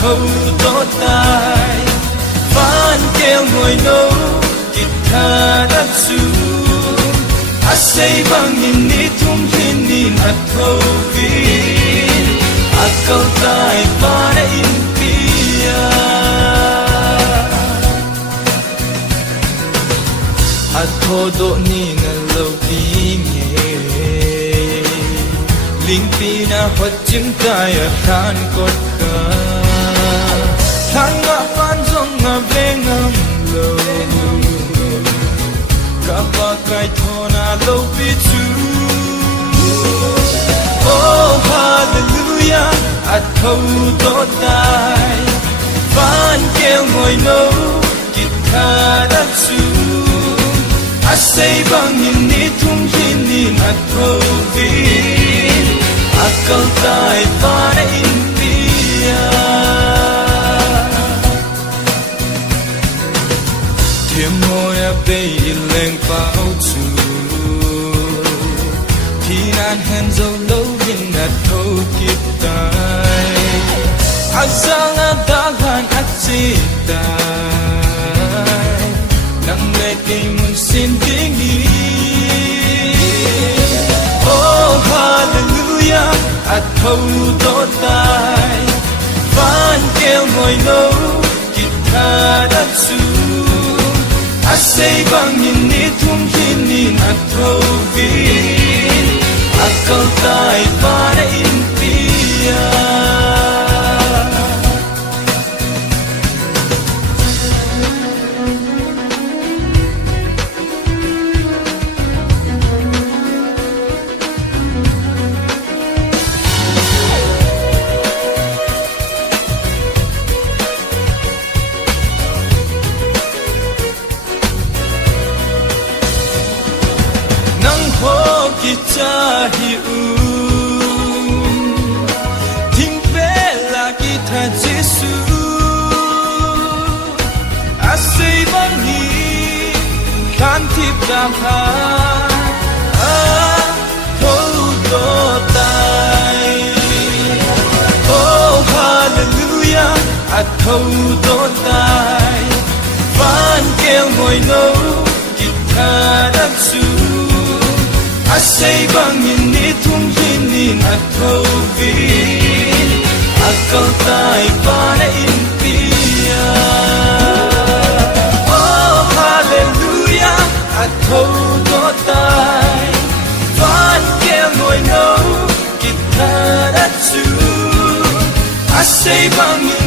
thâu tốt tai van kêu ngồi nấu guitar đất xuống say bang nhìn đi thung hin nhìn thâu vin câu tai ba đã in pia thô độ ni ngân lâu đi linh pi na hot chim kai than cốt ca than ngã van rong ngã về ngâm lâu cả ba cái thô na lâu pi chu oh hallelujah thâu tốt tai van kêu ngồi nấu guitar đất xuống say bang nhìn đi thung hin nhìn thâu vin câu tai ba đã in pia thiêm môi bay lên bao chu thì nan hen dâu lâu hin thâu kịp tai sang đã gan chi tai nang lệ tim xin tiếng đi oh hallelujah thâu tốt tai van kêu ngồi nấu guitar đất xuống say bang nhìn đi thung hin nhìn thâu vin câu tai ba đã in pia cha hiu thinh về là kita Giêsu say bang hi kan thip dam ha thâu tốt tai oh hallelujah thâu tốt tai van kêu ngồi nấu guitar đất xuống say bang nhìn đi thung hin nhìn thâu vin câu tai ba đã in pia oh hallelujah thâu tốt tai van kêu ngồi nấu guitar đất xuống say bang